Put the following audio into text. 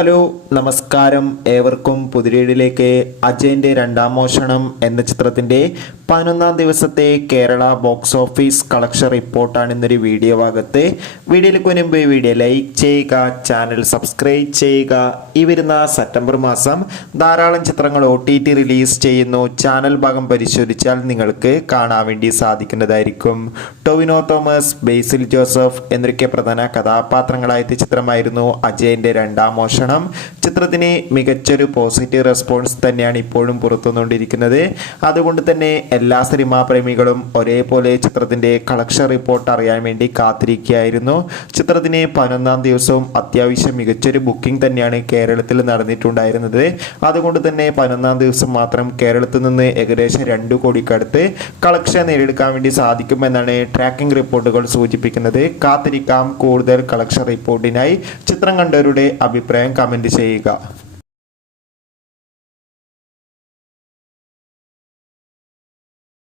Hello നമസ്കാരം, ഏവർക്കും പുതിരീടിലേക്ക്. അജയൻ്റെ രണ്ടാം മോഷണം എന്ന ചിത്രത്തിൻ്റെ 11-ാം ദിവസത്തെ കേരള ബോക്സ് ഓഫീസ് കളക്ഷൻ റിപ്പോർട്ടാണ് ഇന്നൊരു വീഡിയോ ഭാഗത്ത്. വീഡിയോയിലേക്ക് മുൻപ് വീഡിയോ ലൈക്ക് ചെയ്യുക, ചാനൽ സബ്സ്ക്രൈബ് ചെയ്യുക. ഈ വരുന്ന സെപ്റ്റംബർ മാസം ധാരാളം ചിത്രങ്ങൾ OTT റിലീസ് ചെയ്യുന്നു. ചാനൽ ഭാഗം പരിശോധിച്ചാൽ നിങ്ങൾക്ക് കാണാൻ വേണ്ടി സാധിക്കുന്നതായിരിക്കും. ടൊവിനോ തോമസ്, ബേസിൽ ജോസഫ് എന്നൊക്കെ പ്രധാന കഥാപാത്രങ്ങളായ ചിത്രമായിരുന്നു അജയൻ്റെ രണ്ടാം മോഷണം. ചിത്രത്തിന് മികച്ചൊരു പോസിറ്റീവ് റെസ്പോൺസ് തന്നെയാണ് ഇപ്പോഴും പുറത്തുവന്നുകൊണ്ടിരിക്കുന്നത്. അതുകൊണ്ട് തന്നെ എല്ലാ സിനിമാ പ്രേമികളും ഒരേപോലെ ചിത്രത്തിന്റെ കളക്ഷൻ റിപ്പോർട്ട് അറിയാൻ വേണ്ടി കാത്തിരിക്കുകയായിരുന്നു. ചിത്രത്തിന് 11-ാം ദിവസവും അത്യാവശ്യം മികച്ചൊരു ബുക്കിംഗ് തന്നെയാണ് കേരളത്തിൽ നടന്നിട്ടുണ്ടായിരുന്നത്. അതുകൊണ്ട് തന്നെ 11-ാം ദിവസം മാത്രം കേരളത്തിൽ നിന്ന് ഏകദേശം 2 കോടിക്കടുത്ത് കളക്ഷൻ നേടിയെടുക്കാൻ വേണ്ടി സാധിക്കുമെന്നാണ് ട്രാക്കിംഗ് റിപ്പോർട്ടുകൾ സൂചിപ്പിക്കുന്നത്. കാത്തിരിക്കാം കൂടുതൽ കളക്ഷൻ റിപ്പോർട്ടിനായി. ചിത്രം കണ്ടവരുടെ അഭിപ്രായം കമന്റ് ചെയ്യുക.